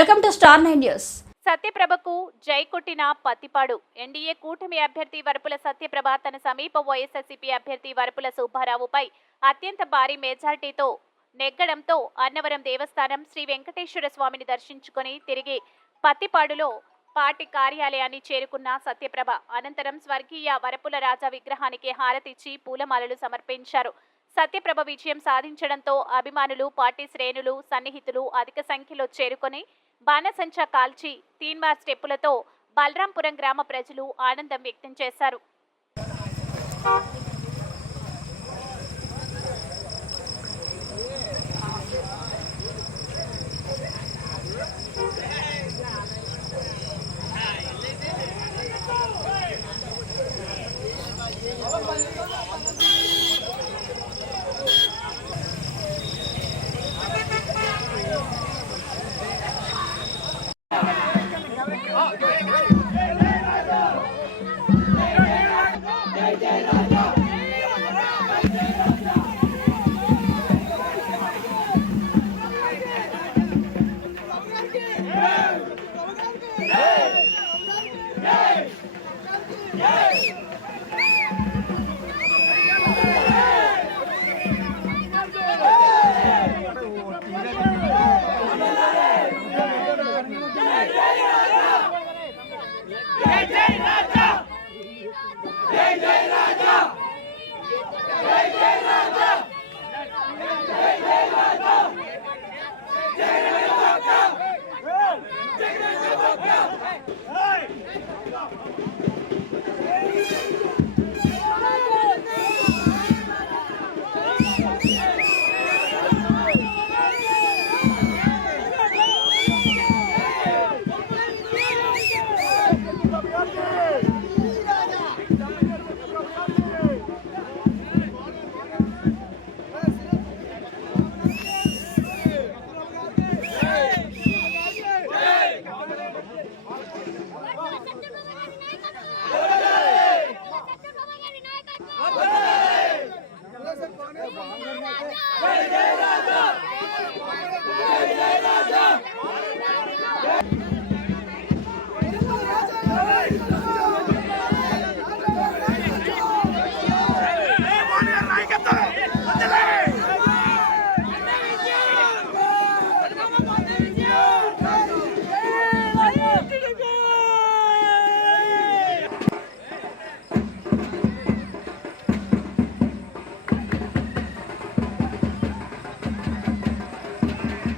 Welcome to star 9 news. సత్యప్రభకు జై కొట్టిన పత్తిపాడు. ఎన్డీఏ కూటమి అభ్యర్థి వరపుల సత్యప్రభ తన సమీప వైఎస్ఆర్సీపీ అభ్యర్థి వరపుల సుబ్బారావుపై అత్యంత భారీ మెజార్టీతో నెగ్గడంతో అన్నవరం దేవస్థానం శ్రీ వెంకటేశ్వర స్వామిని దర్శించుకుని తిరిగి పత్తిపాడులో పార్టీ కార్యాలయాన్ని చేరుకున్న సత్యప్రభ అనంతరం స్వర్గీయ వరపుల రాజా విగ్రహానికి హారతిచ్చి పూలమాలలు సమర్పించారు. సత్యప్రభ విజయం సాధించడంతో అభిమానులు, పార్టీ శ్రేణులు, సన్నిహితులు అధిక సంఖ్యలో చేరుకొని బాణసంచా కాల్చి తీన్మార్ స్టెప్పులతో బలరాంపురం గ్రామ ప్రజలు ఆనందం వ్యక్తం చేశారు. జై